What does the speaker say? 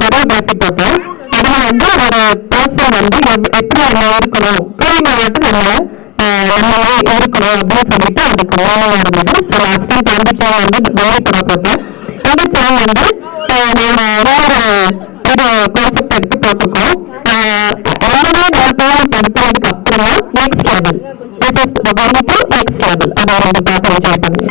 Choreography போட்டோம். அதுல வந்து ஒரு பர்சன் வந்து எப்படி நம்ம இருக்கணும், தூய்மையாட்டு நம்ம இருக்கணும் அப்படின்னு சொல்லிட்டு அதுக்கு வேலையா இருந்தது. ஸோ லாஸ்ட் டைம் பாண்டிச்சேரி வந்து வேலை படம் போட்டேன். இந்த சேனல் வந்து ஒரு கான்செப்ட் எடுத்து போட்டிருக்கோம். எல்லாமே நான் படுத்துறதுக்கு அப்புறமா next level, this is going to next level, அதை வந்து பார்த்து என்ஜாய் பண்ணுங்க.